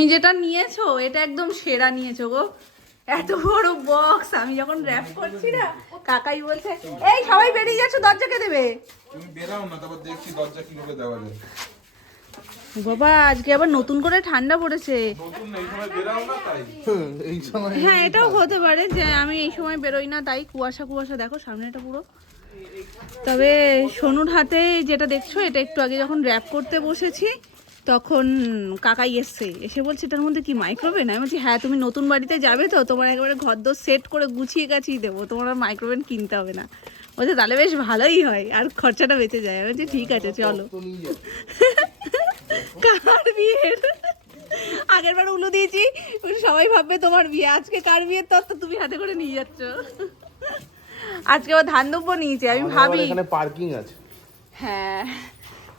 তুমি যেটা নিয়েছো এটা একদম সেরা নিয়েছো গো, এত বড় বক্স। আমি যখন র‍্যাপ করছি না, কাকাই বলছে এই সবাই বেরিয়ে যাচ্ছে, দরজা কে দেবে? তুমি বেরাও না, তারপর দেখছি দরজা কিভাবে দেওয়া যায়। বাবা আজকে আবার নতুন করে ঠান্ডা পড়েছে। নতুন এই সময় বেরাও না তাই। এই সময় হ্যাঁ এটাও হতে পারে যে আমি এই সময় বেরোই না তাই কুয়াশা কুয়াশা, দেখো সামনেটা পুরো। তবে সোনুর হাতে যেটা দেখছো, এটা একটু আগে যখন র‍্যাপ করতে বসেছি তখন কাকাই এসে বলছে এটার মধ্যে কি মাইক্রোওভেন? আমি বলছি হ্যাঁ, তুমি নতুন বাড়িতে যাবে তো, তোমার একেবারে ঘরদোর সেট করে গুছিয়ে গাছিয়ে দেবো, তোমার আর মাইক্রোওভেন কিনতে হবে না। বলছে তাহলে বেশ ভালোই হয়, আর খরচাটা বেঁচে যায়। আমি বলছি ঠিক আছে চলো। কার বিয়ের আগের বার উলু দিয়েছি, সবাই ভাববে তোমার বিয়ে। আজকে কার বিয়ের তত্ত্ব তুমি হাতে করে নিয়ে যাচ্ছ। আজকে ও ধান দুব্বো নিয়েছে, আমি ভাবি এখানে পার্কিং আছে। হ্যাঁ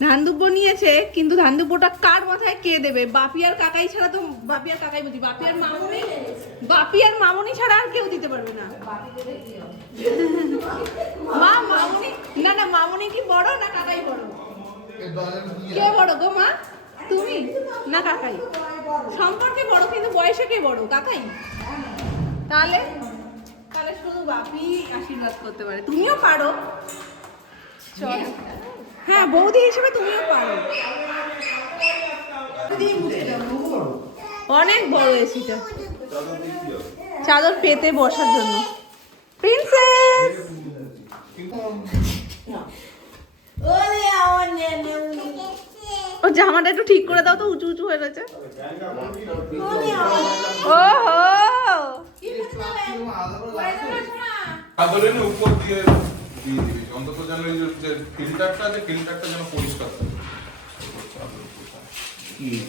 ধান দুব্বো নিয়েছে, কিন্তু ধান দুব্বোটা কার মাথায় কে দেবে? বাপি আর কাকাই ছাড়া তো, বাপি আর কাকাই বলছি, বাপি আর মামুনি ছাড়া আর কেউ দিতে পারবে না। মা মামুনি না, না মামুনি কি বড় না কাকাই বড়? কে বড় গো মা, তুমি না কাকাই? সম্পর্কে বড় কিন্তু বয়সে কে বড়? কাকাই। তাহলে তাহলে শুধু বাপি আশীর্বাদ করতে পারে, তুমিও পারো। চল হ্যাঁ, বৌদি হিসেবে তুমিও পারো। অনেক বড় এসিটা, চাদর পেতে বসার জন্য। প্রিন্সেস ও জামাটা একটু ঠিক করে দাও তো, উঁচু উঁচু হয়ে রয়েছে। ওহো আদরের উপর দিয়ে দিবি, অন্তত যেন এই যে ফিল্টারটা আছে, ফিল্টারটা যেন পরিষ্কার থাকে।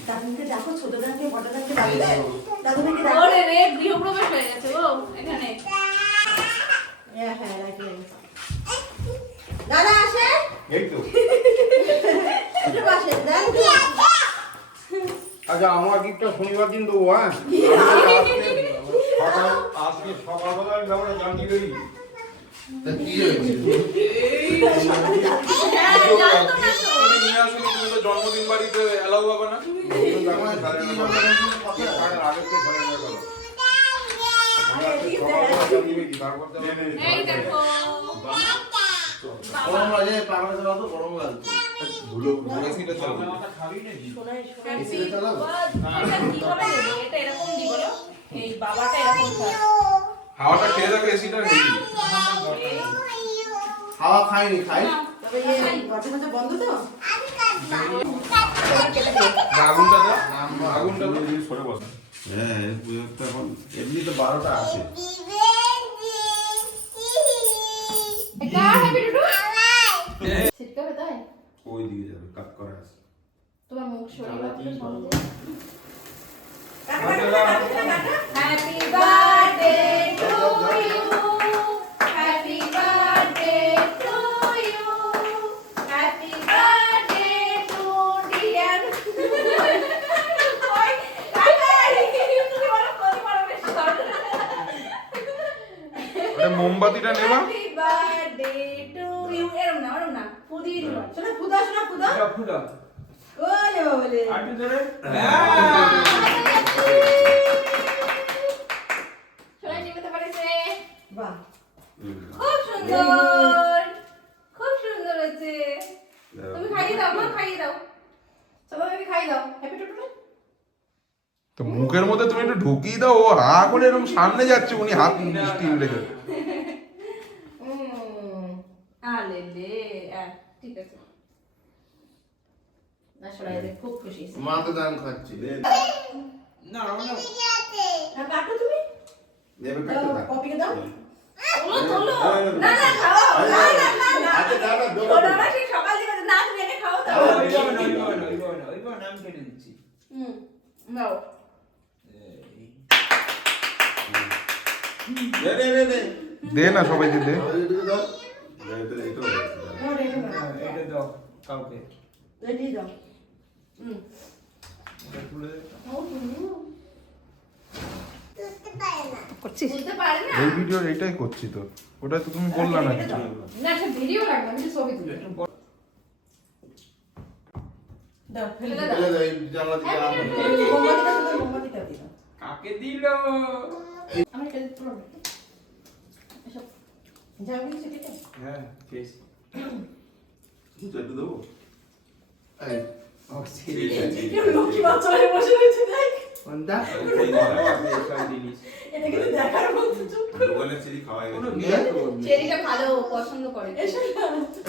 দাদুকে দেখো, ছোট দাদুকে বড় দাদুকে দাদুকে দেখো। ওরে রে, গৃহপ্রবেশ হয়ে গেছে ও এখানে। হ্যাঁ হ্যাঁ রাখি দাদা আসে, এই তো একটু বসে দেন। আচ্ছা, আমার গিফটটা শনিবার দিন দেবো। হ্যাঁ আজকে সকালবেলা আমি ব্যাপারটা জানতে পারি। কি হয়েছে? তুমি নিয়ে আসলে তুমি তো জন্মদিন বাড়িতে এলাও হবে না। এই দেখো গরম লাগে, পাগলা চালাও তো গরম লাগছে। এসিটা চালাবো। এসিটা চালাবো। কিভাবে দেবো? এটা এরকম দি বলো, এই বাবাটা এরকম থাক। হাওয়াটা খেয়ে দেখো, এসিটা নেই। হাওয়া খাইনি, খাই। তবে এই দরজা মধ্যে বন্ধ তো। আগুনটা দাও, আগুনটা দাও। সরে বসে। হ্যাঁ, এখন এমনি তো 12টা আসে। সিটকা কোথায়? ওই দিকে যাবে, কাট করা আছে। তোমার মুখ সরিয়ে রাখতে সহজে। Happy birthday to you, happy birthday to you, happy birthday to dear. ওই কাকাই তুমি বলো কোন বড় বেশ করো। আরে মোমবাতিটা নেবা? Happy birthday to you. এরম না ফুদিয়ে দিবা। শোনা ফুদা, শোনা ফুদা। ফুটা ওলে ওলে। আটি ধরে সবাই নিতে পারেছে। বাহ, খুব সুন্দর, খুব সুন্দর হয়েছে। তুমি খাইয়ে দাও মা, খাইয়ে দাও, সবাইকে খাই দাও। হ্যাপি টুটু। তো মুখের মধ্যে তুমি একটু ঢুকিয়ে দাও। ও হা করে এরকম সামনে যাচ্ছে, উনি হাত স্টিল রেখে। আলেলে ঠিক আছে। না সবাই খুব খুশি। মা তো দান খাচ্ছি। না না না কাটো তুমি। দেবে কাটতে দাও। কপিকে দাও। তোলো না না খাও, না না না না আচ্ছা, দাও না, দাও। ওরা না সেই সকাল থেকে না তুমি এনে খাও দাও। ওইবার নাম কেটে দিচ্ছি নাও দে না সবাইকে দে। এইদিকে দাও। এইটা হয়েছে। দাও রেডি দাও। এটা দাও কাউকে রেডি দাও। এটা তুলে দে। করছিস? বুঝতে পারে না। এই ভিডিওর এইটাই করছি তো, ওটা তো তুমি বললা না কিছু। না সে ভিডিও লাগবে, আমি ছবি তুলি। দাও ফেলে দাও। ফেলে দাও, এই জানলা দিয়ে আলো। মোমবাতিটা শুধু আমাকে দিল। আমার এটা পুরো এসব যাবে কি সেটা হ্যাঁ, খেয়েছি। দুটো একটু দেবো ও, ছেড়ে কেউ লক্ষ্মী বাচ্চা হয়ে বসে রয়েছে দেখ কোনটা? সব জিনিস। এটা কিন্তু দেখার মতো চুপ করে দোকানের চিনি খাওয়াই কোনো গেছে বিয়ে তো করবি। চেরিটা ভালো পছন্দ করে। এসো না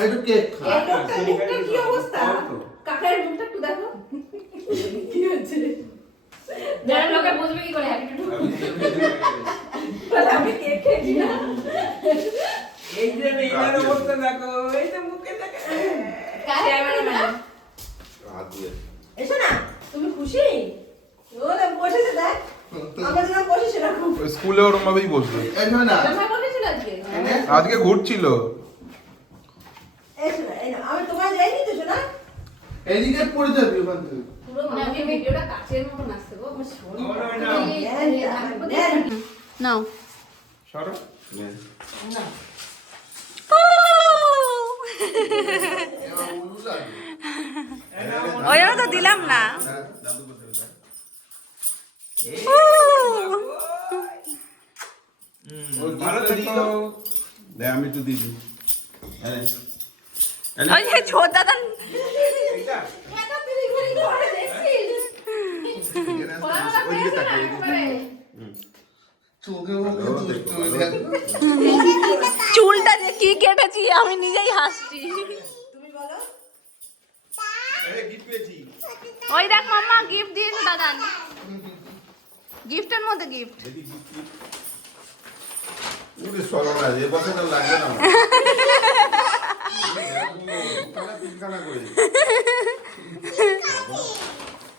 একটু কেক খা এই লোকটার মুখটা কি অবস্থা তো। কাকার মুখটা একটু দেখো কি হচ্ছে যারা লোকে বুঝবে কি করে হ্যাপি টু বলে আমি কেক খেয়েছি না এই যে মেয়েটার অবস্থা দেখো, এই যে মুখে দেখে। হাত দিয়ে এসো না তুমি খুশি ওরে বসেছে দেখ আমরা যেরকম বসে সেরকম স্কুলে ওরকম ভাবেই বসবে। এনো না আজকে ঘুরছিল। এসো না এই না আমি তোমায় যাইনি তো শোনা এদিকে পড়ে যাবি ওখান থেকে পুরো আমি ভিডিওটা কাছের মতন আসছে গো আমার শোন না। নাও। সরো। না ওই জন্য তো দিলাম না। দাদু বসে রয়েছে ভালো থেকো। দে আমি একটু দিয়ে দিই আরে ওই যে ছোট দাদা এইটা? এত পিলি পিলি করে দেখছিস ওইদিকে তাকিয়ে চোখে মুখে দুষ্টু চুলটা যে কি কেটেছি আমি নিজেই হাসছি। তুমি বলো গিফট পেয়েছি ওই দেখ মাম্মা গিফট দিয়েছে দাদা। গিফটের মধ্যে গিফট। দেখি গিফট ওরে সর্বনাশ এ বছরটা লাগবে না আমার তিনখানা করে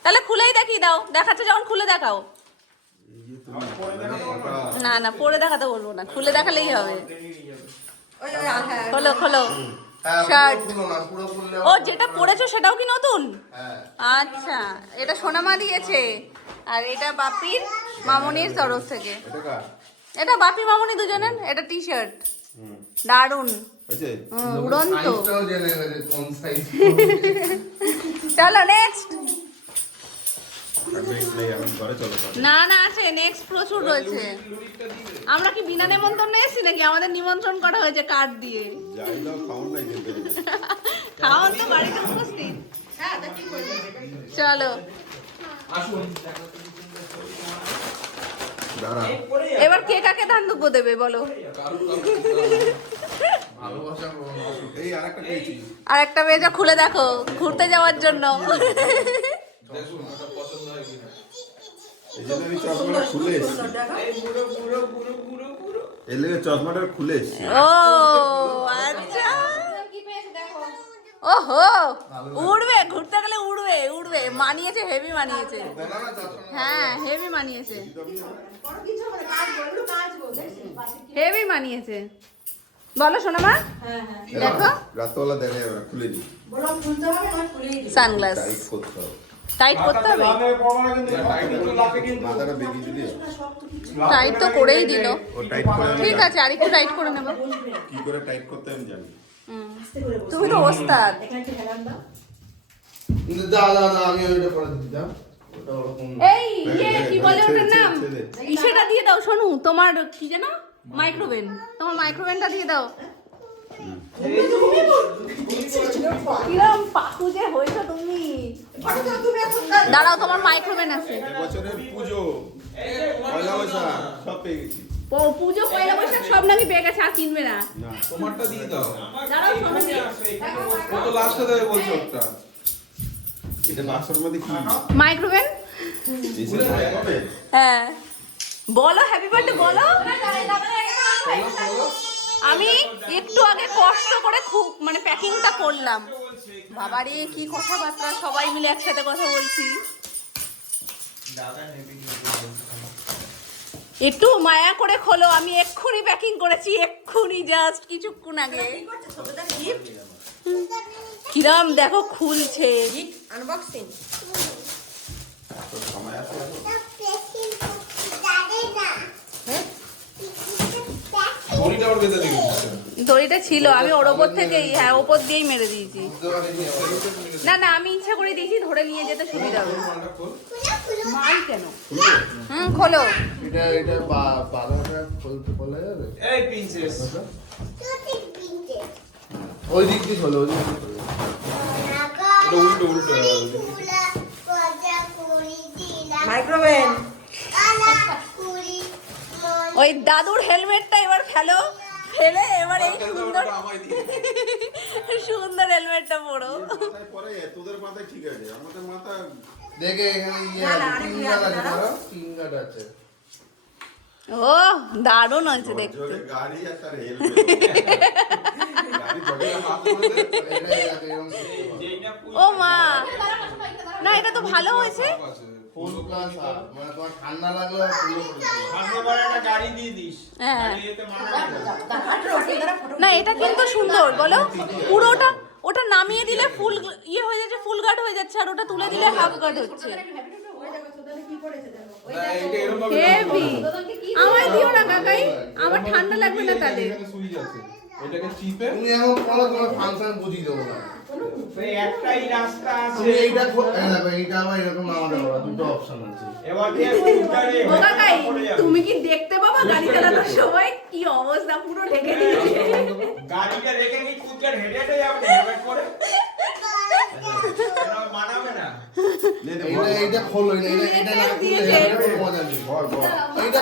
তাহলে খুলেই দেখিয়ে দাও। দেখাচ্ছে যখন খুলে দেখাও। না না পরে দেখাতে বলবো না, খুলে দেখালেই হবে। ওই ওই হ্যাঁ খোলো খোলো। শার্ট ও যেটা পরেছো সেটাও কি নতুন? আচ্ছা এটা সোনামা দিয়েছে আর এটা বাপির মামনির তরফ থেকে। এটা বাপি মামনি দুজনের। এটা টি শার্ট দারুন উড়ন্ত। চলো নেক্সট। না না আছে নেক্সট প্রচুর রয়েছে। আমরা কি বিনা নিমন্ত্রণে এসেছি নাকি? আমাদের নিমন্ত্রণ করা হয়েছে কার্ড দিয়ে। খাওয়ান তো বাড়িতে উপস্থিত। হ্যাঁ তা কি করবে চলো আসুন। এবার কে কাকে ধান দুব্বো দেবে বলো? এই আরেকটা পেয়েছি আর একটা বেজা খুলে দেখো ঘুরতে যাওয়ার জন্য। দেখুন ওটা পছন্দ হয় কিনা। এই জন্য আমি চশমাটা খুলে এসেছি এই বুড়ো বুড়ো বুড়ো বুড়ো বুড়ো। এর লেগে চশমাটা খুলে এসেছি ও আচ্ছা ওহো উড়বে, ঘুরতে গেলে উড়বে উড়বে। মানিয়েছে, হেভি মানিয়েছে। হ্যাঁ হেভি মানিয়েছে, বড় কিছু হবে না কাজ বলবো কাজ বল দেখছিস বাকি কি হেভি মানিয়েছে। বলো সোনামা। হ্যাঁ হ্যাঁ দেখো রাতবেলা দেখে খুলে দিই বলো খুলতে হবে না খুলেই দিই সানগ্লাস টাইট করতে হবে টাইট করতে হবে। লাভে পড়ো না কিন্তু, কিন্তু লাভে কিন্তু। মাথাটা বেঁকে দিলি সব তো কিছু টাইট তো করেই দিল। ও টাইট করে আমি ঠিক আছে আর একটু টাইট করে নেবো। বসবে না কি করে টাইট করতে আমি জানি আস্তে করে বসবে তুমি তো ওস্তাদ। এখানে একটা হেলান দাও আমি ওইটা করে দিতাম ওটা ওরকম এই কি বলে ওটার নাম? ইসেটা দিয়ে দাও শোনু, তোমার কি যেন মাইক্রোওভেন। তোমার মাইক্রোওভেনটা দিয়ে দাও। কিরম পাকু যে হয়েছো তুমি। ফটো দাও তুমি এখন দাঁড়াও তোমার মাইক্রোওভেন আছে। এবছরের পুজো পয়লা বৈশাখ সব পেয়ে গেছি পুজো পয়লা বৈশাখ সব নাকি পেয়ে গেছে, আর কিনবে না। না তোমারটা দিয়ে দাও। দাঁড়াও শোনো ও তো লাস্টে দেবে বলছো ওটা। এটা লাস্টের মধ্যে কি মাইক্রোওভেন। হ্যাঁ বলো হ্যাপি বার্থডে বলো। আমি একটু আগে কষ্ট করে খুব মানে প্যাকিংটা করলাম। বাবারে কি কথাবার্তা, সবাই মিলে একসাথে কথা বলছি। একটু মায়া করে খোলো, আমি এক্ষুনি প্যাকিং করেছি, এক্ষুনি জাস্ট কিছুক্ষণ আগে। কি করছো ছোটদা গিফট কিরম দেখো খুলছে। আনবক্সিং সময় আছে ঘড়িটা ওর বেঁধে দেখি। দড়িটা ছিল, আমি ওর ওপর থেকেই, হ্যাঁ ওপর দিয়েই মেরে দিয়েছি। না না, আমি ইচ্ছা করে দিয়েছি, ধরে নিয়ে যেতে সুবিধা হবে। মাল কেন? খোলো। এটা বাধাটা খুলতে বলা যাবে? এই প্রিন্সেস ওই দিক দিয়ে খোলো, ওই দিক দিয়ে খোলো। উল্টো উল্টো মাইক্রোওয়েভ ওই দাদুর হেলমেটটা এবার ফেলো, ফেলে এবার এই সুন্দর সুন্দর হেলমেটটা পরো। মাথায় পরে তোদের মাথায় ঠিক আছে, আমাদের মাথা দেখে এখানে না, না, আরেক তিন ইয়ে গাছ আছে, আছে, দাঁড়াও। ধরো, তিন গাছ আছে। ও দারুণ হয়েছে দেখতে। জোরে গাড়ি আর তার হেলমেট। গাড়ি জগে হাত করে দে, এটাই আছে, এরকম করতে হবে। যেইটা ও মা, না এটা তো ভালো হয়েছে। ফুল প্লাস হাফ, মানে তোমার ঠান্ডা লাগলে ফুলও করে দেবে। সামনে বার একটা গাড়ি দিয়ে দিস হ্যাঁ। গাড়ি এতে মানা নেই। না এটা কিন্তু সুন্দর বলো, পুরোটা ওটা নামিয়ে দিলে ফুল ইয়ে হয়ে যাচ্ছে, ফুল গার্ড হয়ে যাচ্ছে, আর ওটা তুলে দিলে হাফ গার্ড হচ্ছে। হেভি। আমায় দিও না কাকাই, আমার ঠান্ডা লাগবে না তাদের। সুইচ আছে, এটাকে চিপে তুমি এখন বলো তোমার ফাংশন বুঝিয়ে দেবো না। এই একটাই রাস্তা আছে তুমি এইটা দেখো, এইটা আবার এরকম নামাতে পারো, দুটো অপশন আছে। এবার দিয়ে ফুলটারে ও কাকাই, তুমি কি দেখতে পাবা গাড়ি চালানোর সময় কি অবস্থা, পুরো ঢেকে দিয়েছে। গাড়িটা রেখে কি কুচার হেঁটে হেঁটে যাবে হেলমেট পরে এটা মানাবে না। এইটা খোলো, এটা না খুললে হেলমেট মজা নেই। এইটা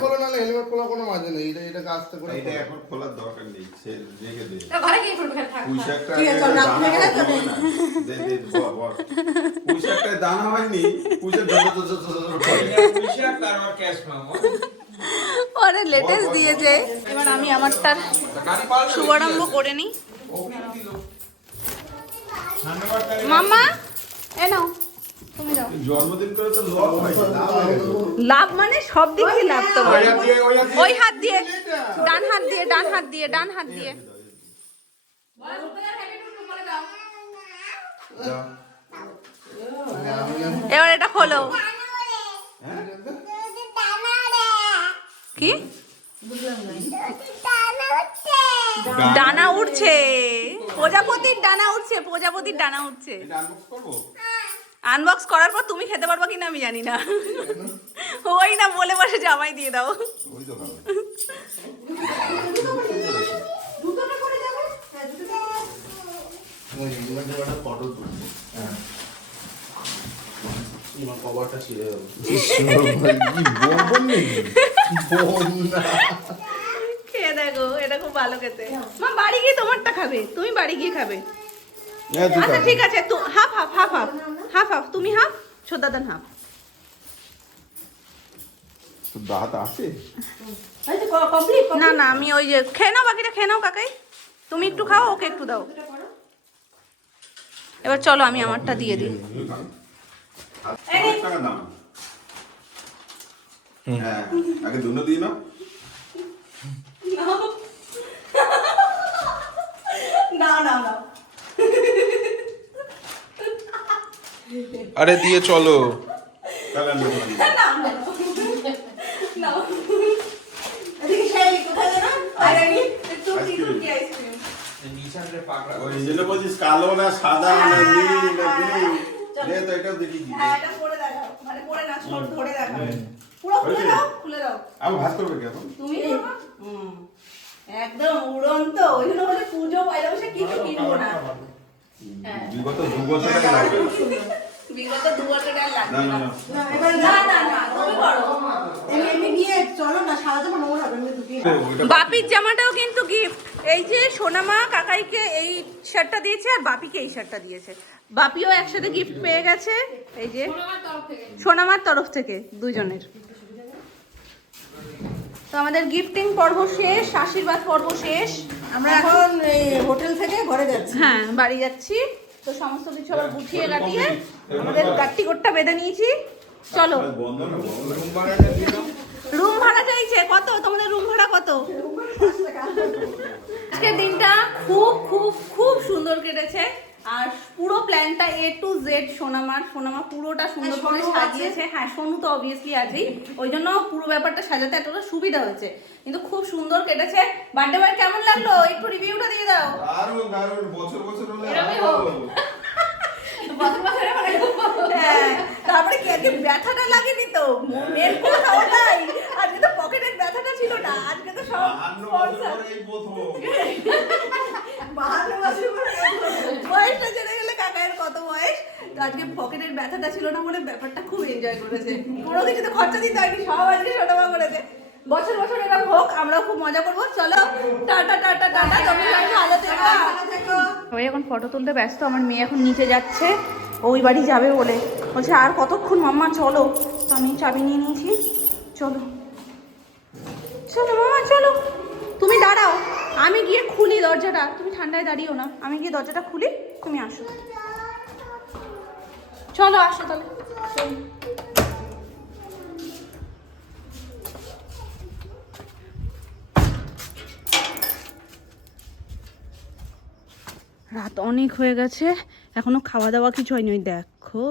খোলো নাহলে হেলমেট খোলা কোনো মজা নেই। এটা আস্তে করে এটা এখন খোলার দরকার নেই, সে রেখে দে। ঘরে গিয়ে খুলবে, থাক পুঁইশাকটা ঠিক আছে, চল, না খুলে গেলে তো নেই। দে দে বল পুঁইশাকটায় দানা হয়নি, পুঁইশাক করে এটা পুলিশরা তারপর ক্যাশ মামো আরে লেটেস্ট দিয়েছে। এবার আমি আমারটা গাড়ি পাল্টে শুভারম্ভ করে নিই। ওখানে দিল সামনে বার তাহলে মাম্মা এ নাও, তুমি দাও। জন্মদিন করে তো লস হয় লাভ মানে সব দিক দিয়ে লাভ তোমার। ওই হাত দিয়ে, ওই হাত দিয়ে। ওই হাত দিয়ে, ডান হাত দিয়ে, ডান হাত দিয়ে, ডান হাত দিয়ে। এবার এটা খোলো। কি ডানা উঠছে, প্রজাপতির ডানা উঠছে, প্রজাপতির ডানা উঠছে। এটা আনবক্স করবো। আনবক্স করার পর তুমি খেতে পারবা কিনা আমি জানি না। ওই না বলে বসে জামাই দিয়ে দাও। ওই তো ভালো। দুটোটা করে যাবে। হ্যাঁ, দুটোটা একটা ফটো তুলবো। আমার কভারটা ছিঁড়ে যাবে। খেয়ে দেখো, এটা খুব ভালো খেতে। মা বাড়ি গিয়ে তোমারটা খাবে, তুমি বাড়ি গিয়ে খাবে। আচ্ছা ঠিক আছে, তো half half half half half half, তুমি হাফ, ছোদাদান হাফ। তো দাঁত আছে? এই তো কমপ্লিট। না না, আমি ওই যে খেয়ে নাও, বাকিটা খেয়ে নাও কাকাই। তুমি একটু খাও, ওকে একটু দাও। এবার চলো আমি আমারটা দিয়ে দিই। 5 টাকা দাম। হ্যাঁ, আগে দুটো দিই না। না না না। আরে দিয়ে চলো। তাহলে আমি দুটো দিই। এদিকে সেই কোথায় যেন? আইরানি একটু কি আইসক্রিম। নিশানরে পাকড়া ওই জন্য বলছিস কালো না সাদা না নীল না ব্লু। নে তো এটাও দেখি কি। হ্যাঁ, এটা পরে দেখাও, মানে পরে না, শর্ট ধরে দেখাও। পুরো খুলে দাও, খুলে দাও। আমি ভাত করবে কেন? তুমি করবা? একদম উড়ন্ত। ওই জন্য বলে পুজো পয়লা বৈশাখ কিছু কিনবো না। বিগত 2 বছর আগে লাগবে। বিগত 2 বছর আর লাগবে না না। না না। না এবার না না না, তুমি করো। এমনি গিয়ে চলো না, সারা জামা নোংরা হবে, এমনি দুটি। বাপির জামাটাও কিন্তু গিফট। এই যে সোনামা কাকাইকে এই শার্টটা দিয়েছে, আর বাপিকে এই শার্টটা দিয়েছে। বাপিও একসাথে গিফট পেয়ে গেছে, এই যে সোনামার তরফ থেকে দুজনের। তো আমাদের গিফটিং পর্ব শেষ, আশীর্বাদ পর্ব শেষ। আমরা এখন এই হোটেল থেকে ঘরে যাচ্ছি। হ্যাঁ, বাড়ি যাচ্ছি। তো সমস্ত কিছু আবার গুছিয়ে গাটিয়ে আমাদের গাট্টি গোট্টা বেঁধে নিয়েছি। চলো। বন্ধ না বন্ধ। রুম ভাড়া চাইছে কত? তোমাদের রুম ভাড়া কত? আজকের দিনটা খুব খুব খুব সুন্দর কেটেছে। আর পুরো প্ল্যানটা A to Z সোনামা পুরোটা সুন্দর করে সাজিয়েছে। হ্যাঁ সোনু তো অবভিয়াসলি আছেই, ওই জন্য পুরো ব্যাপারটা সাজাতে এতটা সুবিধা হয়েছে, কিন্তু খুব সুন্দর কেটেছে। বার্থডে বয় কেমন লাগলো একটু রিভিউটা দিয়ে দাও। দারুণ দারুণ, বছর বছর হলে এরকমই আরো। হোক। বছর বছরে মানে হ্যাঁ, তারপরে কি আজকে ব্যথাটা লাগেনি তো, মেন কথা ওটাই। আজকে তো পকেটের ব্যথাটা ছিল না, আজকে তো সব 52 বছর পরে এই প্রথম। 52 বছর পরে বয়সটা জেনে গেলে কাকায়ের কত বয়স। তো আজকে পকেটের ব্যথাটা ছিল না বলে ব্যাপারটা খুব এনজয় করেছে। কোনো কিছুতে খরচা দিতে হয়নি, সব আজকে সোনামা করেছে। বছর বছর এরকম হোক, আমরাও খুব মজা করবো। চলো টাটা টাটা টাটা, তুমি ভালো থেকো। সবাই এখন ফটো তুলতে ব্যস্ত, আমার মেয়ে এখন নিচে যাচ্ছে ওই বাড়ি যাবে বলে, বলছে আর কতক্ষণ মাম্মা চলো। তো আমি চাবি নিয়ে নিয়েছি, চলো চলো মামা চলো। তুমি দাঁড়াও, আমি গিয়ে খুলি দরজাটা, তুমি ঠান্ডায় দাঁড়িও না, আমি গিয়ে দরজাটা খুলি, তুমি আসো। চলো আসো তাহলে। রাত অনেক হয়ে গেছে, এখনো খাওয়া দাওয়া কিছু হয়নি। ওই দেখো